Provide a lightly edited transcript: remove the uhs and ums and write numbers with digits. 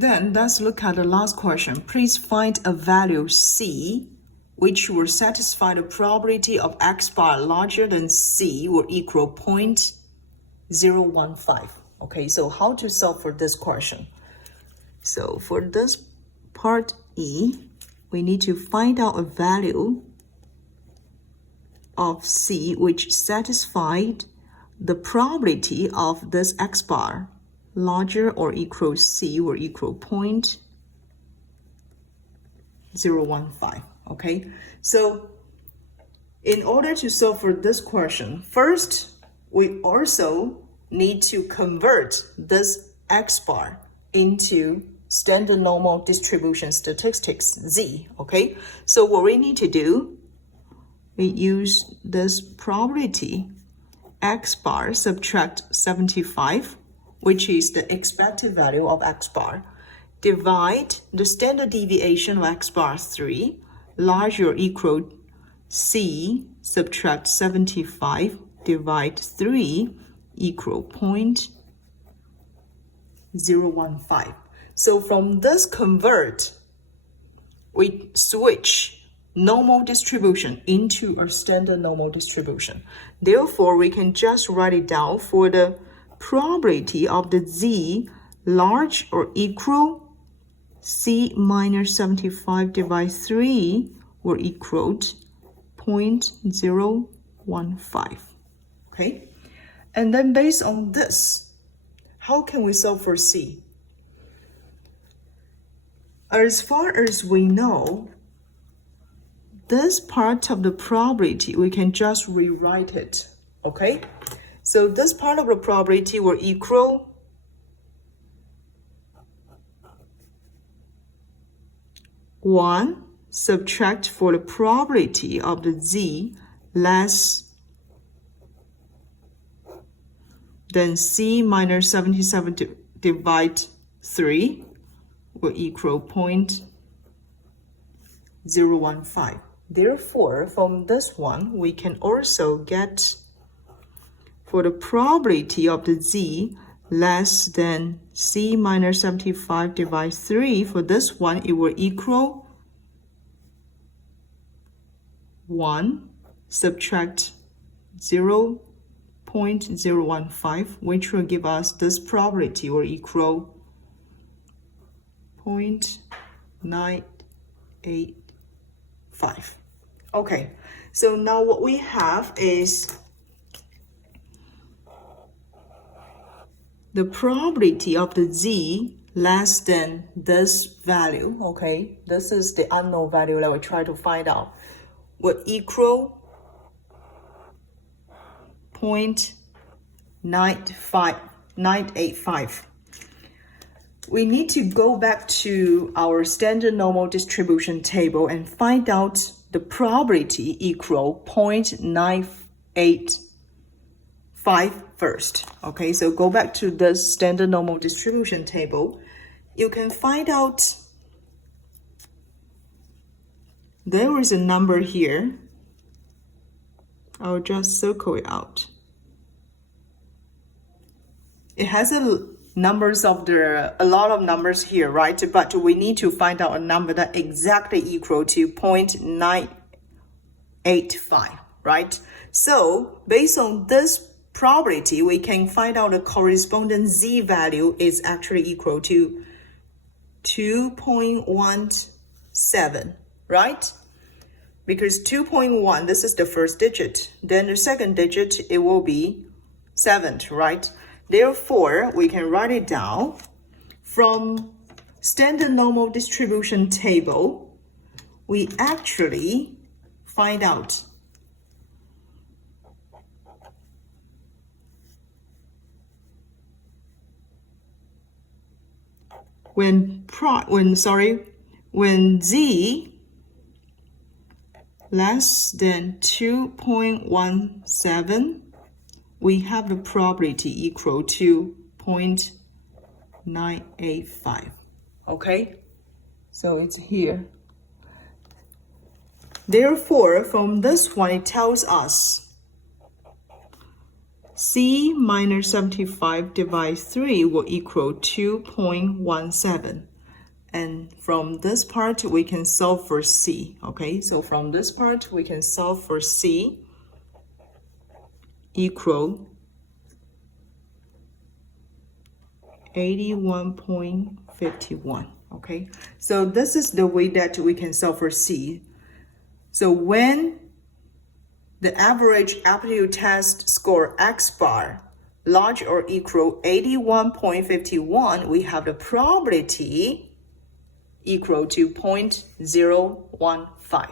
Then let's look at the last question. Please find a value C which will satisfy the probability of x bar larger than C or equal 0.015. Okay, so how to solve for this question? So for this part E, we need to find out a value of C which satisfied the probability of this x bar larger or equal C or equal 0.015. Okay, so in order to solve for this question, first we also need to convert this x bar into standard normal distribution statistics Z. Okay, so what we need to do, we use this probability x bar subtract 75, which is the expected value of x bar, divide the standard deviation of x bar 3, larger or equal C, subtract 75, divide 3, equal 0.015. So from this convert, we switch normal distribution into a standard normal distribution. Therefore, we can just write it down for the probability of the Z large or equal C minus 75 divided 3 or equal 0.015. Okay, and then based on this, how can we solve for C? As far as we know, this part of the probability, we can just rewrite it. Okay, so this part of the probability will equal 1 subtract for the probability of the Z less than C minus 77 divide 3 will equal 0.015. Therefore, from this one, we can also get for the probability of the Z less than C minus 75 divided 3, for this one, it will equal 1 subtract 0.015, which will give us this probability will equal 0.985. Okay, so now what we have is the probability of the Z less than this value. Okay, this is the unknown value that we try to find out, will equal 0.985. We need to go back to our standard normal distribution table and find out the probability equal 0.985 first. Okay, so go back to the standard normal distribution table. You can find out there is a number here. I'll just circle it out. It has a lot of numbers here, right? But we need to find out a number that exactly equal to 0.985, right? So based on this probability, we can find out the corresponding Z value is actually equal to 2.17, right? Because 2.1, this is the first digit. Then the second digit, it will be 7, right? Therefore, we can write it down from standard normal distribution table. We actually find out when Z less than 2.17, we have the probability equal to 0.985. Okay, so it's here. Therefore, from this one, it tells us C minus 75 divided 3 will equal 2.17. And from this part, we can solve for C, okay? So from this part, we can solve for C equal 81.51, okay? So this is the way that we can solve for C. So when the average aptitude test score X bar large or equal 81.51, we have the probability equal to 0.015.